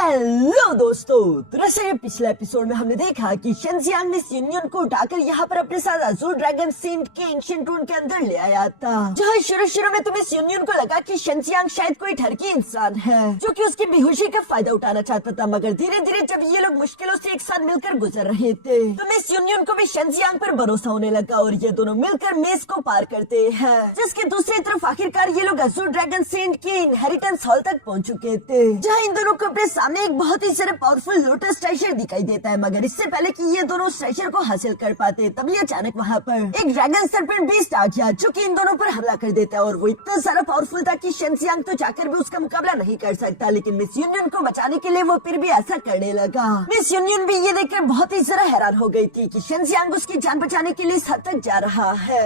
Hello दोस्तों, दरअसल पिछले एपिसोड में हमने देखा कि शेनजियांग ने इस यूनियन को उठाकर यहाँ पर अपने साथ अज़ूर ड्रैगन सेंट के एंशिएंट रून के अंदर ले आया था। जहाँ शुरू में तुम्हें इस यूनियन को लगा कि शेनजियांग शायद कोई ठरकी इंसान है जो कि उसकी बेहोशी का फायदा उठाना चाहता था, मगर धीरे धीरे जब ये लोग मुश्किलों से एक साथ मिलकर गुजर रहे थे तो इस यूनियन को भी शेनजियांग पर भरोसा होने लगा और ये दोनों मिलकर मेज को पार करते हैं, जिसके दूसरी तरफ आखिरकार ये लोग अज़ूर ड्रैगन सेंट के इनहेरिटेंस हॉल तक पहुँच चुके थे, जहाँ इन दोनों को अपने सामने एक बहुत ही सारे पावरफुल लोटस ट्रेजर दिखाई देता है। मगर इससे पहले कि ये दोनों ट्रेजर को हासिल कर पाते तभी अचानक वहाँ पर एक ड्रैगन सर्पेंट बीस्ट आ गया जो कि इन दोनों पर हमला कर देता है और वो इतना सारा पावरफुल था कि शेनजियांग तो जाकर भी उसका मुकाबला नहीं कर सकता, लेकिन मिस यूनियन को बचाने के लिए वो फिर भी ऐसा करने लगा। मिस यूनियन भी ये देखकर बहुत ही ज्यादा हैरान हो गई थी कि शेनजियांग उसकी जान बचाने के लिए इस हद तक जा रहा है।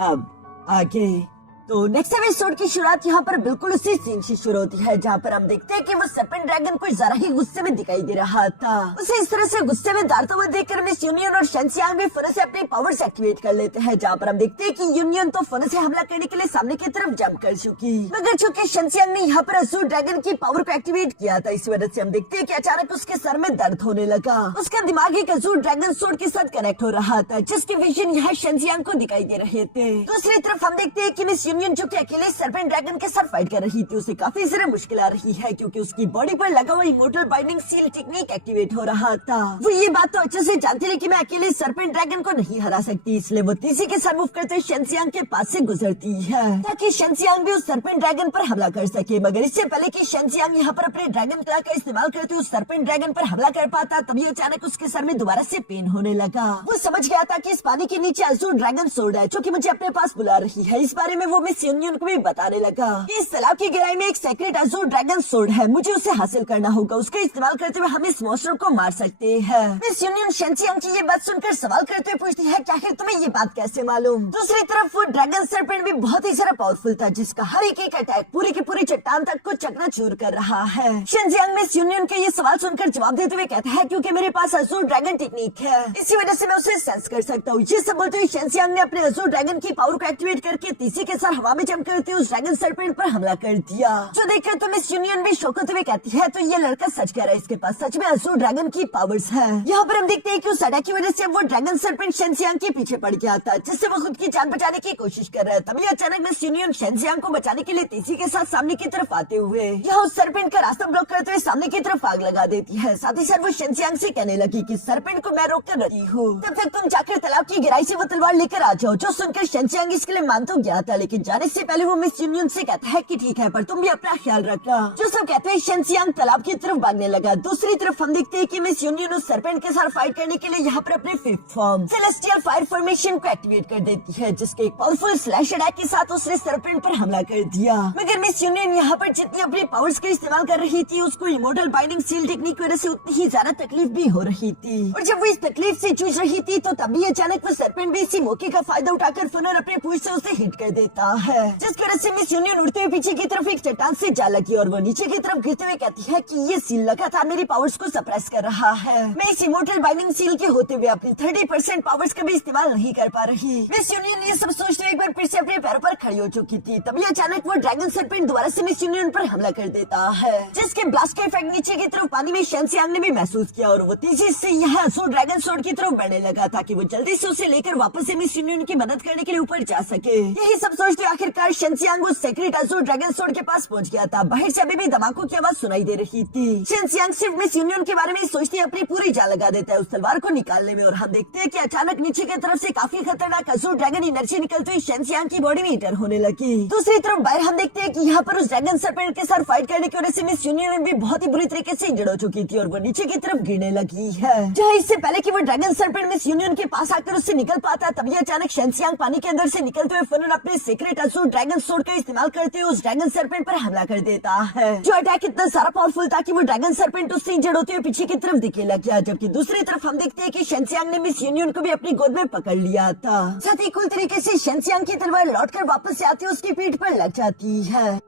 अब आगे तो नेक्स्ट एपिसोड की शुरुआत यहाँ पर बिल्कुल उसी सीन से शुरू होती है जहाँ पर हम देखते हैं कि वो सर्पेंट ड्रैगन को जरा ही गुस्से में दिखाई दे रहा था। उसे इस तरह से गुस्से में दारता हुआ देखकर मिस यूनियन और शेनजियांग भी फिर से अपने पावर्स एक्टिवेट कर लेते हैं, जहाँ पर हम देखते हैं कि यूनियन तो फिर से हमला करने के लिए सामने की तरफ जंप कर चुकी, मगर चूंकि शेनजियांग ने यहाँ पर अज़ूर ड्रैगन की पावर को एक्टिवेट किया था, इस वजह से हम देखते हैं कि अचानक उसके सर में दर्द होने लगा। उसका दिमाग एक अज़ूर ड्रैगन सोर्ड के साथ कनेक्ट हो रहा था, जिसके विजन यहाँ शेनजियांग को दिखाई दे रहे थे। दूसरी तरफ हम देखते हैं कि मिस यूनियन जो कि अकेले सर्पेंट ड्रैगन के साथ फाइट कर रही थी, उसे काफी ज्यादा मुश्किल आ रही है क्योंकि उसकी बॉडी पर लगा हुआ immortal binding seal technique activate हो रहा था। वो ये बात तो अच्छे से जानती थी कि मैं अकेले सर्पेंट ड्रैगन को नहीं हरा सकती, इसलिए वो तेजी के साथ मूव करते शेनजियांग के पास से गुजरती है ताकि शेनजियांग भी उस सर्पेंट ड्रैगन पर हमला कर सके। मगर इससे पहले कि शेनजियांग यहाँ पर अपने ड्रैगन क्ला का इस्तेमाल करते उस सर्पेंट ड्रैगन पर हमला कर पाता, तभी अचानक उसके सर में दोबारा से पेन होने लगा। वो समझ गया था कि इस पानी के नीचे अज़ूर ड्रैगन सोर्ड है जो कि मुझे अपने पास बुला रही है। इस बारे में वो मिस यूनियन को भी बताने लगा कि इस तालाब की गहराई में एक सेक्रेट अज़ूर ड्रैगन सोर्ड है, मुझे उसे हासिल करना होगा, उसका इस्तेमाल करते हुए हम इस मॉन्स्टर को मार सकते हैं। मिस यूनियन शेनजियांग की ये बात सुनकर सवाल करते हुए पूछती है कि आखिर तुम्हें ये बात कैसे मालूम। दूसरी तरफ वो ड्रैगन सर्पेंट भी बहुत ही ज्यादा पावरफुल था, जिसका हर एक अटैक पूरी की पूरी चट्टान तक को चकनाचूर कर रहा है। शेनजियांग मिस यूनियन के ये सवाल सुनकर जवाब देते हुए कहता है क्योंकि मेरे पास अज़ूर ड्रैगन टेक्निक है, इसी वजह से मैं उसे सेंस कर सकता हूँ। ये सब बोलते हुए शेनजियांग ने अपने अज़ूर ड्रैगन की पावर को एक्टिवेट करके तेजी के साथ हवा में जंप करते उस ड्रैगन सर्पेंट पर हमला कर दिया, जो देखकर तो मिस यूनियन भी शौक होते हुए कहती है तो ये लड़का सच कह रहा है, इसके पास सच में अज़ूर ड्रैगन की पावर्स है। यहाँ पर हम देखते हैं कि उस अटैक की वजह से वो ड्रैगन सर्पेंट शेनजियांग के पीछे पड़ गया था, जिससे वो खुद की जान बचाने की कोशिश कर रहा है। तभी अचानक मिस यूनियन शेनजियांग को बचाने के लिए तेजी के साथ सामने की तरफ आते हुए यहाँ उस सर्पेंट का रास्ता ब्लॉक करते हुए सामने की तरफ आग लगा देती है। साथ ही साथ वो शेनजियांग से कहने लगी कि सर्पेंट को मैं रोक कर रही हूँ, तब तक तुम जाकर तालाब की गहराई से वो तलवार लेकर आ जाओ। जो सुनकर शेनजियांग इसके लिए मान तो गया था, लेकिन जाने से पहले वो मिस यूनियन से कहता है कि ठीक है पर तुम भी अपना ख्याल रखना। जो सब कहते हैं शेनजियांग तालाब की तरफ भागने लगा। दूसरी तरफ हम देखते हैं कि मिस यूनियन उस सर्पेंट के साथ फाइट करने के लिए यहाँ पर अपने fifth form celestial fire formation को एक्टिवेट कर देती है, जिसके एक पावरफुल स्लैश अटैक के साथ उसने सर्पेंट पर हमला कर दिया। मगर मिस यूनियन यहाँ पर जितनी अपने पावर्स का इस्तेमाल कर रही थी, उसको इमोर्टल बाइंडिंग सील टेक्निक की वजह से उतनी ही ज्यादा तकलीफ भी हो रही थी, और जब वो इस तकलीफ से जूझ रही थी तो तभी अचानक वो सर्पेंट भी इसी मौके का फायदा उठाकर फनर अपने पूंछ से उसे हिट कर देता है, जिसकी वजह से मिस यूनियन उड़ते हुए पीछे की तरफ एक चट्टान से जा लगी और वो नीचे की तरफ गिरते हुए कहती है कि ये सील लगातार मेरी पावर्स को सप्रेस कर रहा है। मैं इस इमोर्टल बाइंडिंग सील के होते हुए अपनी 30% पावर्स का भी इस्तेमाल नहीं कर पा रही। मिस यूनियन ये सब सोचते एक बार फिर से अपने पैरों पर खड़ी हो चुकी थी, तभी अचानक वो ड्रैगन सर्पेंट दोबारा से मिस यूनियन पर हमला कर देता है, जिसके ब्लास्ट का इफेक्ट नीचे की तरफ पानी में शेनजियांग ने भी महसूस किया और वो तेजी से यहाँ अज़ूर ड्रैगन सोर्ड की तरफ बढ़ने लगा ताकि वो जल्दी से उसे लेकर वापस से मिस यूनियन की मदद करने के लिए ऊपर जा सके। यही सब सोचते आखिरकार शेनजियांग उस सेक्रेट अज़ूर ड्रैगन सोर्ड के पास पहुंच गया था। बाहर से अभी भी धमाकों की आवाज सुनाई दे रही थी। शेनजियांग सिर्फ मिस यूनियन के बारे में सोचते अपनी पूरी जान लगा देता है उस तलवार को निकालने में, और हम देखते हैं कि अचानक नीचे की तरफ से काफी खतरनाक अज़ूर ड्रैगन एनर्जी निकलती हुई शेनजियांग की बॉडी में इंटर होने लगी। दूसरी तरफ बाहर हम देखते हैं कि यहाँ पर उस ड्रैगन सर्पेंट के साथ फाइट करने की वजह से मिस यूनियन भी बहुत ही बुरी तरीके से इंजर्ड हो चुकी थी और वो नीचे की तरफ गिरने लगी है। जहाँ इससे पहले कि वो ड्रैगन सर्पेंट मिस यूनियन के पास आकर उससे निकल पाता, तभी अचानक शेनजियांग पानी के अंदर से निकलते हुए फनर अपने सीक्रेट अज़ूर ड्रैगन सोर्ड का इस्तेमाल करते हुए उस ड्रैगन सर्पेंट पर हमला कर देता है। जो अटैक इतना सारा पावरफुल था कि वो ड्रैगन सर्पेंट उससे इंजर्ड होते हुए पीछे की तरफ दिखने लग गया, जबकि दूसरी तरफ हम देखते हैं कि शेनजियांग ने मिस यूनियन को भी अपनी गोद में पकड़ लिया था। साथ ही कुल तरीके से शेनजियांग की तलवार लौटकर वापस से आती उसकी पीठ पर लग जाती है।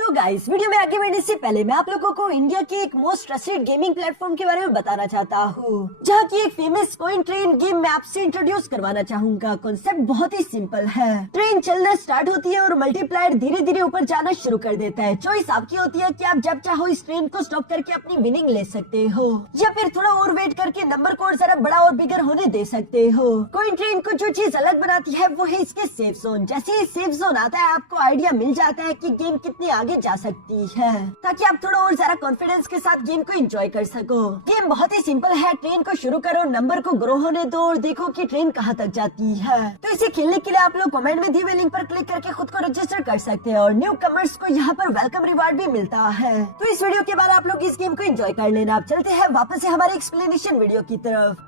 तो गाइस, वीडियो में आगे बढ़ने से पहले मैं आप लोगों को इंडिया के एक मोस्ट ट्रस्टेड गेमिंग प्लेटफॉर्म के बारे में बताना चाहता हूँ, जहाँ की एक फेमस कॉइन ट्रेन गेम मैं आपसे इंट्रोड्यूस करवाना चाहूंगा। कॉन्सेप्ट बहुत ही सिंपल है। ट्रेन चलना स्टार्ट होती है और मल्टीप्लायर धीरे धीरे ऊपर जाना शुरू कर देता है। चॉइस आपकी होती है कि आप जब चाहो इस ट्रेन को स्टॉप करके अपनी विनिंग ले सकते हो, या फिर थोड़ा और वेट करके नंबर को जरा बड़ा और बिगर होने दे सकते हो। कॉइन ट्रेन को जो चीज अलग बनाती है वो है इसके सेफ जोन। जैसे ही सेफ जोन आता है, आपको आइडिया मिल जाता है कि गेम कितनी आगे जा सकती है, ताकि आप थोड़ा और ज्यादा कॉन्फिडेंस के साथ गेम को एंजॉय कर सको। गेम बहुत ही सिंपल है। ट्रेन को शुरू करो, नंबर को ग्रो होने दो और देखो कि ट्रेन कहां तक जाती है। तो इसे खेलने के लिए आप लोग कमेंट में दिए हुए लिंक पर क्लिक करके खुद को रजिस्टर कर सकते हैं और न्यू कमर्स को यहाँ पर वेलकम रिवार्ड भी मिलता है। तो इस वीडियो के बाद आप लोग इस गेम को एंजॉय कर लेना। अब चलते हैं वापस से हमारे एक्सप्लेनेशन वीडियो की तरफ।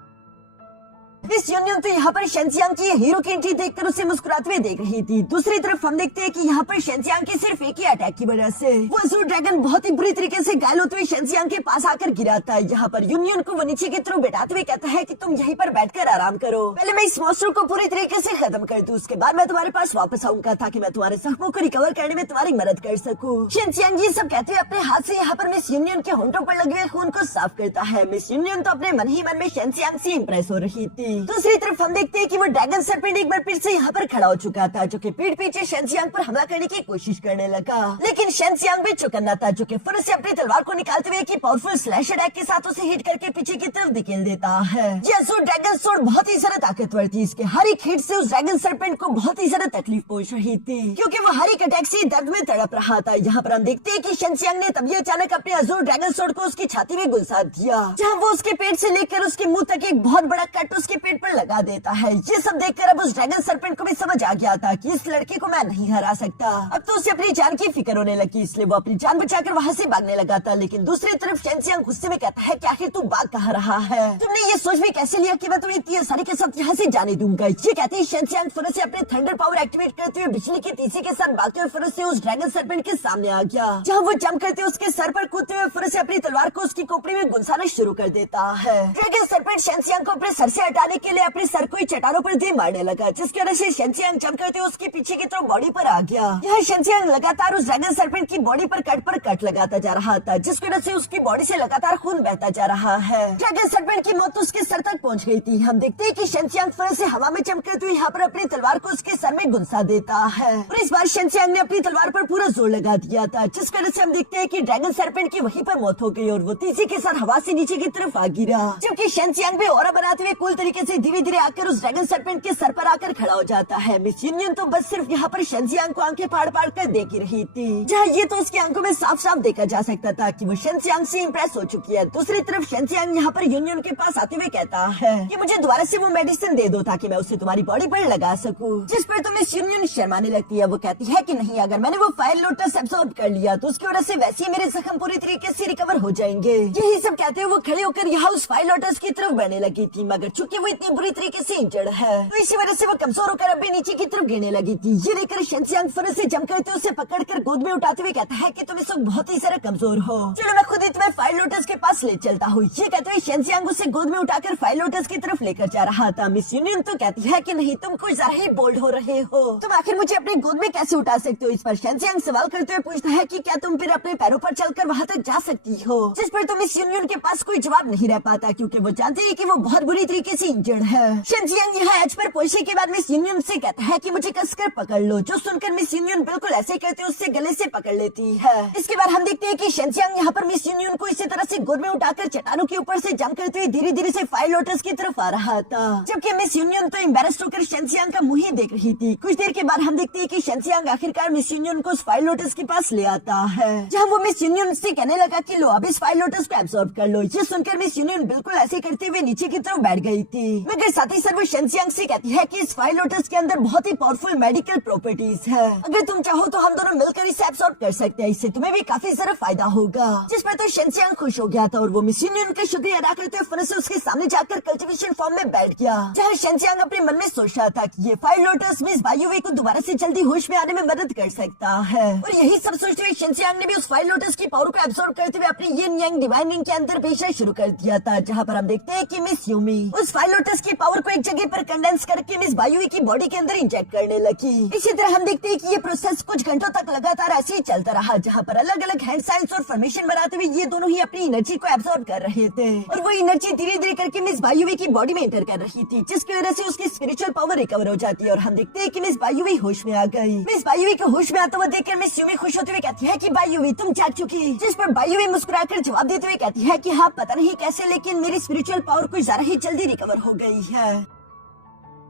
इस यूनियन तो यहाँ पर शेंजियांग की हीरो की एंट्री देखकर उसे मुस्कुराते हुए देख रही थी। दूसरी तरफ हम देखते हैं कि यहाँ पर शेंजियांग के सिर्फ एक ही अटैक की वजह से वो अज़ूर ड्रैगन बहुत ही बुरी तरीके से घायल होते हुए शेंजियांग के पास आकर गिराता है। यहाँ पर यूनियन को वो नीचे की तरफ बैठाते हुए कहता है कि तुम यहीं पर बैठकर आराम करो, पहले मैं इस मॉन्स्टर को पूरी तरीके से खत्म कर दूं, उसके बाद मैं तुम्हारे पास वापस आऊंगा ताकि मैं तुम्हारे जख्मों को रिकवर करने में तुम्हारी मदद कर सकूं। शेंजियांग ये सब कहते हुए अपने हाथ से यहाँ पर मिस यूनियन के होंठों पर लगे हुए खून को साफ करता है। मिस यूनियन तो अपने मन ही मन में शेंजियांग से इम्प्रेस हो रही थी। दूसरी तरफ देखते हैं कि वो ड्रैगन सर्पेंट एक बार फिर से यहाँ पर खड़ा हो चुका था, जो कि पीठ पीछे शेंजियांग पर हमला करने की कोशिश करने लगा। लेकिन शेंजियांग भी चौकन्ना था, जो कि फिर से अपनी तलवार को निकालते हुए की पावरफुल स्लैश अटैक के साथ उसे हिट करके पीछे की तरफ धकेल देता है। ये अज़ूर ड्रैगन सोर्ड बहुत ही ज्यादा ताकतवर थी। इसके हर एक हिट से उस ड्रैगन सर्पेंट को बहुत ही ज्यादा तकलीफ पहुंच रही थी, क्योंकि वो हर एक अटैक से दर्द में तड़प रहा था। यहाँ पर हम देखते हैं कि शेंजियांग ने तभी अचानक अपने अज़ूर ड्रैगन सोर्ड को उसकी छाती में घुसा दिया, जहाँ वो उसके पेट से लेकर उसके मुंह तक एक बहुत बड़ा कट उसके पेट पर लगा देता है। ये सब देखकर अब उस ड्रैगन सर्पेंट को भी समझ आ गया था कि इस लड़के को मैं नहीं हरा सकता। अब तो उसे अपनी जान की फिक्र होने लगी, इसलिए वो अपनी जान बचाकर वहाँ से भागने लगा था। लेकिन दूसरी तरफ शेंजियांग गुस्से में कहता है कि आखिर तू भाग कहाँ रहा है? तुमने ये सोच भी कैसे लिया कि मैं तुम्हें इतनी आसानी के साथ यहाँ से जाने दूंगा? ये कहते ही शेंजियांग फिर से अपने थंडर पावर एक्टिवेट करते हुए बिजली की तेजी के साथ भागते हुए फिर से उस ड्रैगन सर्पेंट के सामने आ गया, जहाँ वो जंप करते उसके सर पर कूदते हुए फिर से अपनी तलवार को उसकी खोपड़ी में गुंसाना शुरू कर देता है। ड्रैगन सर्पेंट शेंजियांग को अपने सर से हटाने के लिए अपने सर को चट्टानों पर दे मारने लगा, जिसकी वजह से शेंजियांग जंप करते हुए उसके पीछे की तरफ बॉडी पर आ गया। यह शेंजियांग लगातार उस ड्रैगन सर्पेंट की बॉडी पर कट लगाता जा रहा था, जिसकी वजह से उसकी बॉडी से लगातार खून बहता जा रहा है। ड्रैगन सर्पेंट की मौत उसके सर तक पहुंच गई थी। हम देखते हैं कि शेंजियांग फिर से हवा में जंप करते हुए यहाँ पर अपनी तलवार को उसके सर में गुंसा देता है, और इस बार शेंजियांग ने अपनी तलवार पर पूरा जोर लगा दिया था, जिसकी वजह से हम देखते हैं कि ड्रैगन सर्पेंट की वहीं पर मौत हो गई और वो तेजी के साथ हवा से नीचे की तरफ आ गिरा। जबकि शेंजियांग भी ऑरा बनाते हुए कूल तरीके से धीरे धीरे आकर उस ड्रैगन सर्पेंट के सर पर आकर खड़ा हो जाता है। मिस यूनियन तो बस सिर्फ यहाँ पर शेंजियांग को आंखें फाड़ फाड़ कर देख ही रही थी, जहाँ ये तो उसकी आंखों में साफ साफ देखा जा सकता था कि वो शेंजियांग से इम्प्रेस हो चुकी है। दूसरी तरफ शेंजियांग यहाँ पर यूनियन के पास आते हुए कहता है कि मुझे दोबारा से वो मेडिसिन दे दो ताकि मैं उसे तुम्हारी बॉडी पर लगा सकूं, जिस पर तो मिस यूनियन शर्माने लगती है। वो कहती है कि नहीं, अगर मैंने वो फायर लोटस एब्सॉर्ब कर लिया तो उसकी वजह से वैसे ही मेरे जख्म पूरी तरीके से रिकवर हो जाएंगे। यही सब कहते हुए वो खड़े होकर यहाँ उस फायर लोटस की तरफ बढ़ने लगी थी, मगर चूंकि वो इतनी बुरी तरीके से इंजर्ड है तो इसी वजह से वो कमजोर होकर अब भी नीचे की तरफ गिरने लगी थी। ये देखकर शेंजियांग फिर से जंप करते उसे पकड़कर गोद में उठाते हुए कहता है कि तुम इस वक्त बहुत ही सारा कमजोर हो, चलो मैं खुद ही तुम्हें फायर लोटस के पास ले चलता हूँ। ये कहते हुए शेंजियांग उसे गोद में उठाकर फायर लोटस की तरफ लेकर जा रहा था। मिस यूनियन तो कहती है कि नहीं, तुम कुछ ज्यादा ही बोल्ड हो रहे हो, तुम आखिर मुझे अपने गोद में कैसे उठा सकते हो? इस पर शेंजियांग सवाल करते हुए पूछता है कि क्या तुम फिर अपने पैरों पर चलकर वहाँ तक जा सकती हो? जिस पर तो मिस यूनियन के पास कोई जवाब नहीं रह पाता, क्योंकि वो जानते हैं कि वो बहुत बुरी तरीके से इंजर्ड है। शेंजियांग यहाँ एज पर पहुंचने के बाद मिस यूनियन से कहता है कि मुझे कसकर पकड़ लो, जो सुनकर मिस यूनियन बिल्कुल ऐसे करते उससे गले से पकड़ लेती है। इसके बाद हम देखते हैं कि शेंजियांग यहाँ पर मिस यूनियन को इसी तरह से गोद में उठाकर चट्टानों के ऊपर से जंप करते हुए धीरे धीरे से फायर लोटस की तरफ आ रहा था, जबकि मिस यूनियन तो एम्बैरेस्ड होकर शेंजियांग का मुंह ही देख रही थी। कुछ देर के बाद हम देखते हैं कि शेंजियांग आखिरकार मिस यूनियन को उस फायर लोटस के पास ले आता है, जहाँ वो मिस यूनियन से कहने लगा कि लो अब इस फायर लोटस को एब्सॉर्ब कर लो। ये सुनकर मिस यूनियन बिल्कुल ऐसे करते हुए नीचे की तरफ बैठ गई थी, मगर साथ ही साथ वो शेंजियांग से कहती है कि इस फायर लोटस के अंदर बहुत ही पावरफुल मेडिकल प्रॉपर्टीज है, अगर तुम चाहो तो हम दोनों मिलकर इसे एब्सॉर्ब कर सकते हैं, इससे तुम्हें भी काफी सारा फायदा होगा। जिस पर तो शेंजियांग खुश हो गया था और वो मिस यूनियन का शुक्रिया अदा करते हुए फन से उसके सामने जाकर कल्टीवेशन फॉर्म में बैठ गया, जहाँ शेंजियांग अपने मन में सोच रहा था कि ये फायर लोटस मिस बायुवे को दोबारा से जल्दी होश में आने में मदद कर सकता है। और यही सब सोचते हुए शेंजियांग ने भी उस फायर लोटस की पावर को एब्सॉर्ब करते हुए अपनी यिन यांग डिवाइन रिंग के अंदर भेजना शुरू कर दिया था, जहाँ पर हम देखते हैं कि मिस यूमी उस फायर लोटस की पावर को एक जगह पर कंडेंस करके मिस बायुवे की बॉडी के अंदर इंजेक्ट करने लगी। इसी तरह हम देखते हैं कि ये प्रोसेस कुछ घंटों तक लगातार ऐसे ही चलता रहा, जहाँ पर अलग अलग हैंड साइंस और फॉर्मेशन बनाते हुए ये दोनों ही अपनी एनर्जी को एब्सॉर्ब कर रहे थे और वो एनर्जी धीरे धीरे करके मिस बायुवे की बॉडी में एंटर कर रही थी, जिसकी वजह से उसकी स्पिरिचुअल पावर रिकवर हो जाती है। और हम देखते हैं कि मिस बायुवे होश में आ गई। मिस बायुवे को होश में आता हुआ देखकर मिस यूमी खुश होते हुए कहती है कि बायुवे तुम जाग चुकी, जिस पर बायुवे मुस्कुराकर जवाब देते हुए कहती है कि हाँ पता नहीं कैसे, लेकिन मेरी स्पिरिचुअल पावर कुछ ज्यादा ही जल्दी रिकवर हो गई है।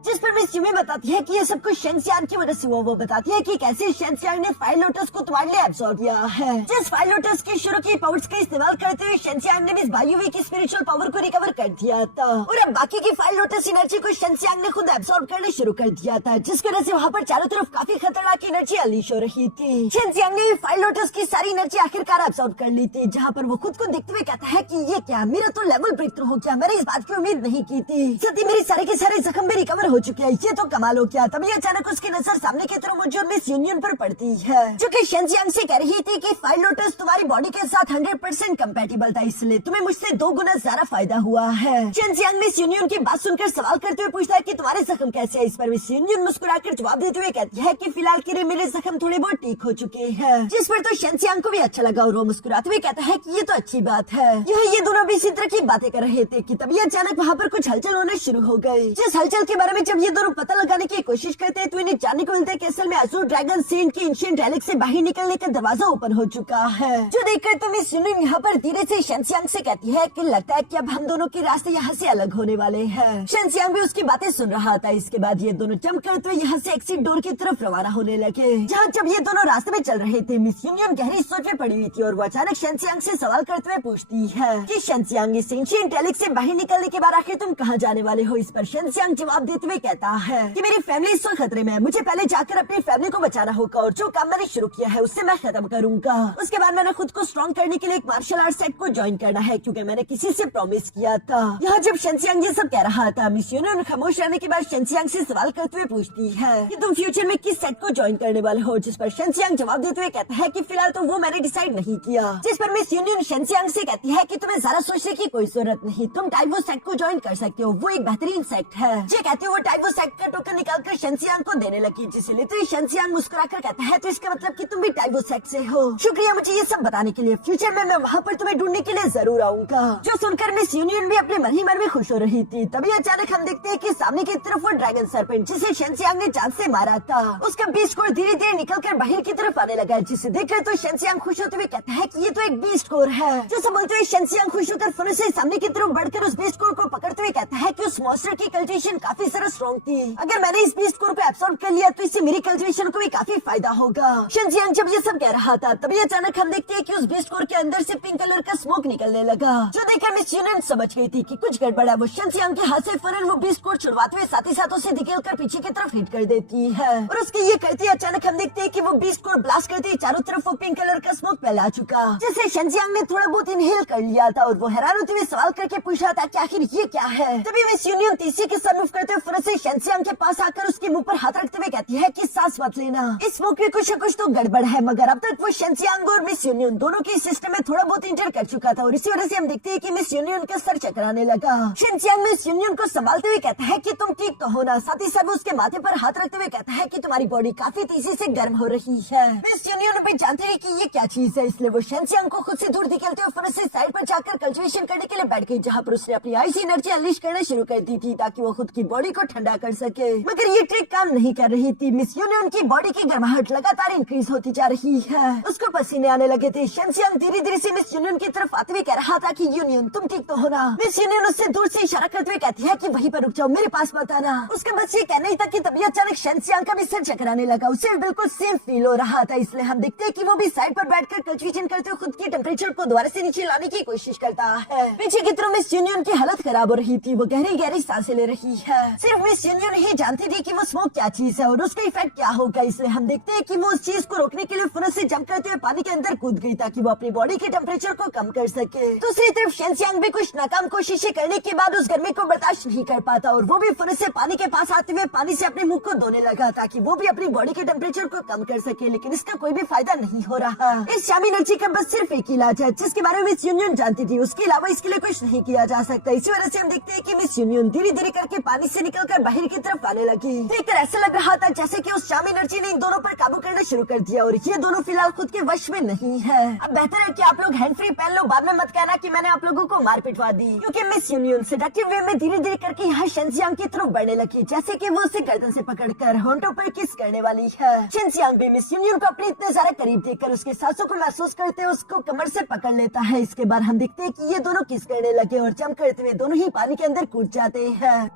जिस पर मिस यूमी बताती है कि ये सब कुछ शेंजियांग की वजह से हुआ। वो बताती है कि कैसे शेंजियांग ने फायर लोटस को तुम्हारे लिए एब्सॉर्ब किया है। जिस फायर लोटस की शुरू की पावर्स का इस्तेमाल करते हुए शेंजियांग ने मिस बायुवे की स्पिरिचुअल पावर को रिकवर कर दिया था और अब बाकी की फायर लोटस एनर्जी को शेंजियांग ने खुद एब्सॉर्ब करने शुरू कर दिया था, जिसकी वजह से वहाँ पर चारों तरफ काफी खतरनाक एनर्जी अनलीश हो रही थी। शेंजियांग ने फायर लोटस की सारी एनर्जी आखिरकार एब्सॉर्ब कर ली थी, जहाँ पर वो खुद को देखते हुए कहता है कि ये क्या, मेरा तो लेवल ब्रेक थ्रू हो गया, मैंने इस बात की उम्मीद नहीं की थी। सती मेरे सारे के सारे जख्म भी रिकवर हो चुके हैं, ये तो कमाल हो गया। तभी अचानक उसकी नजर सामने की तरफ मौजूद मिस यूनियन पर पड़ती है, जो कि शेंजियांग से कह रही थी कि फायर लोटस तुम्हारी बॉडी के साथ 100% कंपैटिबल था, इसलिए तुम्हें मुझसे 2 गुना ज्यादा फायदा हुआ है। शेंजियांग मिस यूनियन की बात सुनकर सवाल करते हुए पूछता है कि तुम्हारे जख्म कैसे है। इस पर मिस यूनियन मुस्कुराकर जवाब देते हुए कहती है कि फिलहाल के लिए मेरे जख्म थोड़े बहुत ठीक हो चुके हैं, जिस पर तो शेंजियांग को भी अच्छा लगा और वो मुस्कुराते हुए कहता है कि ये तो अच्छी बात है। ये दोनों भी इसी तरह की बातें कर रहे थे कि तभी अचानक वहाँ पर कुछ हलचल होने शुरू हो गई। जिस हलचल के बारे में जब ये दोनों पता लगाने की कोशिश करते हैं तो इन्हें जानने को मिलता है कि असल में अज़ूर ड्रैगन सेंट की एंशिएंट रेलिक से बाहर निकलने का दरवाजा ओपन हो चुका है, जो देखकर तो मिस यूनियन यहाँ पर धीरे से शेंजियांग से कहती है कि लगता है कि अब हम दोनों के रास्ते यहाँ से अलग होने वाले हैं। शेंजियांग भी उसकी बातें सुन रहा था। इसके बाद ये दोनों जंप करते हुए यहाँ से एग्जिट डोर की तरफ रवाना होने लगे, जहाँ जब ये दोनों रास्ते में चल रहे थे मिस यूनियन गहरी सोच में पड़ी हुई थी और वो अचानक शेंजियांग से सवाल करते हुए पूछती है कि शेंजियांग इस एंशिएंट रेलिक से बाहर निकलने के बाद आखिर तुम कहाँ जाने वाले हो। इस पर शेंजियांग जवाब देते हुए कहता है कि मेरी फैमिली इस वक्त खतरे में है, मुझे पहले जाकर अपनी फैमिली को बचाना होगा और जो काम मैंने शुरू किया है उससे मैं खत्म करूंगा। उसके बाद मैंने खुद को स्ट्रॉन्ग करने के लिए एक मार्शल आर्ट सेट को ज्वाइन करना है, क्योंकि मैंने किसी से प्रॉमिस किया था। यहाँ जब शेंजियांग ये सब कह रहा था, मिस यूनियन खामोश रहने के बाद शेंजियांग से सवाल करते हुए पूछती है कि तुम फ्यूचर में किस सेट को ज्वाइन करने वाले हो। जिस पर शेंजियांग जवाब देते हुए कहता है कि फिलहाल तो वो मैंने डिसाइड नहीं किया। जिस पर मिस यूनियन शेंजियांग से कहती है कि तुम्हें ज्यादा सोचने की कोई जरूरत नहीं, तुम टाइवो सेट को ज्वाइन कर सकते हो, वो एक बेहतरीन सेट है। ये कहते हो वो टाइवो सेट का टोकन निकालकर शेंजियांग को देने लगी, जिसे लेते ही शेंजियांग मुस्कुराकर कहता है तो इसका मतलब कि तुम भी टाइवो सेट से हो। शुक्रिया मुझे ये सब बताने के लिए, फ्यूचर में मैं वहाँ पर तुम्हें ढूंढने के लिए जरूर आऊंगा। जो सुनकर मिस यूनियन भी अपने मन ही मन में खुश हो रही थी। तभी अचानक हम देखते हैं कि सामने की तरफ वो ड्रैगन सर्पेंट जिसे शेंजियांग ने जान से मारा था, उसका बीस्ट कोर धीरे धीरे निकलकर बाहर की तरफ आने लगा, जिसे देखकर तो शेंजियांग खुश होते हुए कहता है कि ये तो एक बीस्ट कोर है। जैसे बोलते हुए शेंजियांग खुश होकर फुन से सामने की तरफ बढ़कर उस बीस्ट कोर को पकड़ते हुए कहता है कि उस मॉन्स्टर की कल्टीवेशन काफी ज्यादा स्ट्रॉन्ग थी, अगर मैंने इस बीस्ट कोर को एब्सॉर्ब कर लिया तो इससे मेरी कल्टीवेशन को भी काफी फायदा होगा। शेंजियांग जब ये सब कह रहा था तभी अचानक हम देखते हैं कि उस बीस्ट कोर के अंदर से पिंक कलर का स्मोक निकलने लगा, जो देखकर मिस यूनियन समझ गई थी कि कुछ गड़बड़ है। वो शेंजियांग के हाथ से फौरन वो बीस्ट कोर छुड़वाते हुए साथ ही साथ उसे धकेलकर पीछे की तरफ हिट कर देती है और उसके ये करते अचानक हम देखते हैं कि वो बीस्ट कोर ब्लास्ट करते ही चारों तरफ वो पिंक कलर का स्मोक फैला चुका, जिसे शेंजियांग ने थोड़ा बहुत इनहेल कर लिया था और वो हैरान होते हुए सवाल करके पूछ रहा था कि आखिर ये क्या है। तभी मिस यूनियन तीसरी के सर मूव करते हुए फौरन से शेंजियांग के पास आकर उसके मुंह पर हाथ रखते हुए कहती है कि सांस मत लेना, इस स्मोक में कुछ न कुछ तो गड़बड़ है। मगर अब तक वो शेंजियांग और मिस यूनियन दोनों के सिस्टम में थोड़ा बहुत इंटर कर चुका था और इसी वजह से हम देखते हैं कि मिस यूनियन का सर चकराने लगा। शेंजियांग मिस यूनियन को संभालते हुए कहता है कि तुम ठीक तो हो ना, साथ ही साथ उसके माथे पर हाथ रखते हुए कहता है कि तुम्हारी बॉडी काफी तेजी से गर्म हो रही है। मिस यूनियन भी जानते हैं कि ये क्या चीज है, इसलिए वो शेंजियांग को खुद से दूर निकलते हुए फौरन से साइड पर जाकर कल्टीवेशन करने के लिए बैठ गई, जहाँ पर उसने अपनी आइस एनर्जी अनलीश करना शुरू कर दी थी ताकि वो खुद की बॉडी को ठंडा कर सके। मगर ये ट्रिक काम नहीं कर रही थी। मिस यूनियन की बॉडी की गर्माहट लगातार इंक्रीज होती जा रही है, उसको पसीने आने लगे थे। शेंजियांग धीरे धीरे से मिस यूनियन की तरफ आते हुए कह रहा था कि यूनियन तुम ठीक तो हो ना। मिस यूनियन उससे दूर से इशारा करते हुए कहती है कि वहीं पर रुक जाओ, मेरे पास मत आना। उसका बस ये कहना ही था कि तभी अचानक शेंजियांग का भी सर चकराने लगा, उसे बिल्कुल सेम फील हो रहा था, इसलिए हम देखते हैं कि वो भी साइड पर बैठकर कल्टीवेशन करते हुए खुद की टेम्परेचर को दोबारा से नीचे लाने की कोशिश करता है। पीछे की तरफ मिस यूनियन की हालत खराब हो रही थी, वो गहरी गहरी सांसें ले रही है। सिर्फ मिस यूनियन ही जानती थी कि वो स्मोक क्या चीज है और उसका इफेक्ट क्या होगा, इसलिए हम देखते हैं कि वो उस चीज को रोकने के लिए फुरस से जंप करते हुए पानी के अंदर कूद गई ताकि वो अपनी बॉडी के टेम्परेचर को कम कर सके। दूसरी तरफ शेंसियांग भी कुछ नाकाम कोशिशें करने के बाद उस गर्मी को बर्दाश्त नहीं कर पाता और वो भी फुरस से पानी के पास आते हुए पानी से अपने मुंह को धोने लगा ताकि वो भी अपनी बॉडी के टेम्परेचर को कम कर सके, लेकिन इसका कोई भी फायदा नहीं हो रहा। इस शामी एनर्जी का बस सिर्फ एक इलाज है जिसके बारे में मिस यूनियन जानती थी, उसके अलावा इसके लिए कुछ नहीं किया जा सकता। इसी वजह से हम देखते हैं कि मिस यूनियन धीरे धीरे करके पानी से निकलकर बाहर की तरफ आने लगी। देखकर ऐसा लग रहा था जैसे कि उस शामी एनर्जी ने इन दोनों पर काबू करना शुरू कर दिया और ये दोनों फिलहाल खुद के वश में नहीं है। अब बेहतर है कि आप लोग हैंड फ्री पहन लो, बाद में मत कहना कि मैंने आप लोगों को मार पिटवा दी, क्योंकि मिस यूनियन सेडक्टिव वे में धीरे धीरे करके यहाँ शेंसियांग की तरफ बढ़ने लगी जैसे कि वो उसे गर्दन से पकड़कर होंठों पर किस करने वाली है। शेंसियांग भी मिस यूनियन को अपने इतने ज्यादा करीब देखकर उसके सांसों को महसूस करते उसको कमर से पकड़ लेता है। इसके बाद हम देखते हैं कि ये दोनों किस करने लगे और जंप करते हुए दोनों ही पानी के अंदर कूद जाते हैं,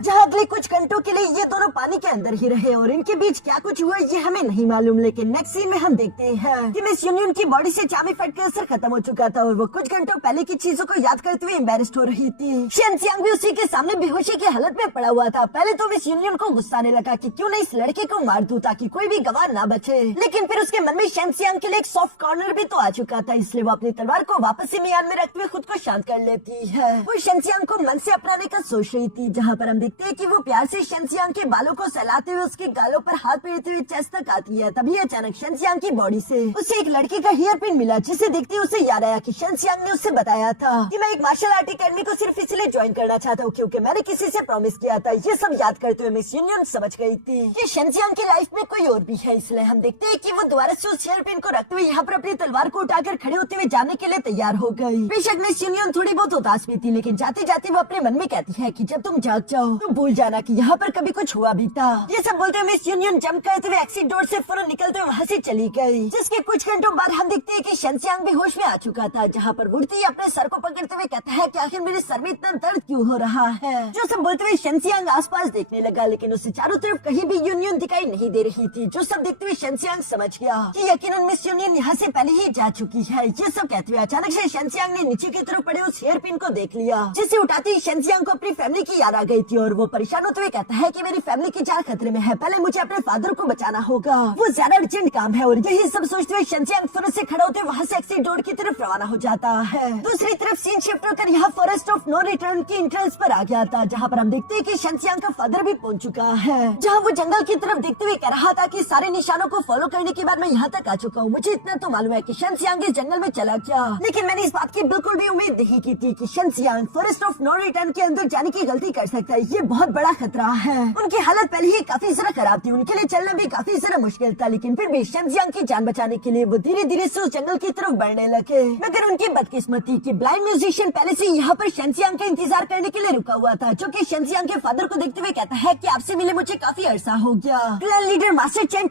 जहाँ अगले कुछ घंटों के लिए ये दोनों पानी के अंदर ही रहे और इनके बीच क्या कुछ हुआ ये हमें नहीं मालूम। लेकिन नेक्स्ट सीन में हम देखते हैं कि मिस यूनियन की बॉडी से चामी फैट का असर खत्म हो चुका था और वो कुछ घंटों पहले की चीजों को याद करते हुए एम्बेरेस्ड हो रही थी। शेंसियांग भी उसी के सामने बेहोशी की हालत में पड़ा हुआ था। पहले तो मिस यूनियन को गुस्सा आने लगा कि क्यों नहीं इस लड़के को मार दूं ताकि कोई भी गवाह ना बचे, लेकिन फिर उसके मन में शेंसियांग के लिए एक सॉफ्ट कॉर्नर भी तो आ चुका था, इसलिए वो अपनी तलवार को वापस से म्यान में रखते हुए खुद को शांत कर लेती है। वो शेंसियांग को मन से अपनाने का सोच रही थी, जहाँ पर हम देखते हैं कि वो प्यार से शेंसियांग के बालों को सहलाते हुए उसके गालों पर हाथ फेरते हुए चेस्ट तक आती है। तभी अचानक शेंसियांग की बॉडी से उसे एक लड़के का हेयर पिन मिला, जिसे देखते ही उसे याद आया कि शेंसियांग ने उससे बताया था कि मैं एक मार्शल आर्ट अकेडमी को सिर्फ इसलिए ज्वाइन करना चाहता हूँ क्योंकि मैंने किसी से प्रॉमिस किया था। ये सब याद करते हुए मिस यूनियन समझ गई थी कि शेंसियांग की लाइफ में कोई और भी है, इसलिए हम देखते हैं कि वो दोबारा से उस हेयर पिन को रखते हुए यहाँ पर अपनी तलवार को उठाकर खड़े होते हुए जाने के लिए तैयार हो गई। बेशक मिस यूनियन थोड़ी बहुत उदास भी थी, लेकिन जाते जाते वो अपने मन में कहती है कि जब तुम जाग जाओ तो भूल जाना कि यहाँ पर कभी कुछ हुआ भी था। ये सब बोलते हुए मिस यूनियन जंप करते हुए एक्सिट डोर से फौरन निकलते हुए वहाँ से चली गई, जिसके कुछ घंटों बाद हम देखते हैं कि शेंसियांग भी होश में आ चुका था, जहाँ पर वुडती अपने सर को पकड़ते हुए कहता है कि आखिर मेरे सर में इतना दर्द क्यों हो रहा है। जो सब बोलते हुए शेंसियांग आसपास देखने लगा, लेकिन उसे चारों तरफ कहीं भी यूनियन दिखाई नहीं दे रही थी। जो सब देखते हुए शेंसियांग समझ गया कि यकीनन मिस यूनियन यहाँ से पहले ही जा चुकी है। ये सब कहते हुए अचानक से शेंसियांग ने नीचे की तरफ पड़े उस हेयर पिन को देख लिया, जिसे उठाते ही शेंसियांग को अपनी फैमिली की याद आ गई थी और वो परेशान होते हुए कहता है कि मेरी फैमिली की जान खतरे में है, पहले मुझे अपने फादर को बचाना होगा, वो ज्यादा अर्जेंट काम है। और यही सब सोचते हुए शेंसियांग फौरन से खड़ा होते वहाँ से एक्सिट डोर की तरफ रवाना हो जाता है। दूसरी तरफ सीन शिफ्ट होकर यहाँ फॉरेस्ट ऑफ नो रिटर्न की एंट्रेंस पर आ गया था, जहाँ पर हम देखते हैं कि शेंसियांग का फादर भी पहुँच चुका है, जहाँ वो जंगल की तरफ देखते हुए कह रहा था कि सारे निशानों को फॉलो करने के बाद मैं यहाँ तक आ चुका हूँ। मुझे इतना तो मालूम है कि शेंसियांग इस जंगल में चला गया, लेकिन मैंने इस बात की बिल्कुल भी उम्मीद नहीं की थी कि शेंसियांग फॉरेस्ट ऑफ नो रिटर्न के अंदर जाने की गलती कर सकता है। ये बहुत बड़ा खतरा है। उनकी हालत पहले ही काफी ज्यादा खराब थी, उनके लिए चलना भी काफी ज्यादा मुश्किल था, लेकिन फिर भी शेंसियांग की जान बचाने के लिए वो धीरे धीरे से उस जंगल की तरफ बढ़ने लगे। मगर उनकी बदकिस्मती कि ब्लाइंड म्यूजिशियन पहले से यहाँ पर शेंसियांग का इंतजार करने के लिए रुका हुआ था, जो कि शेंसियांग के फादर को देखते हुए कहता है कि आपसे मिले मुझे काफी अरसा हो गया। क्लैन लीडर मास्टर चेन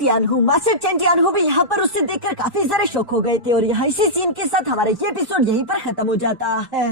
टियानहू भी यहाँ पर उससे देखकर काफी ज्यादा शॉक हो गए थे। और यहाँ इसी सीन के साथ हमारा ये एपिसोड यहीं पर खत्म हो जाता है।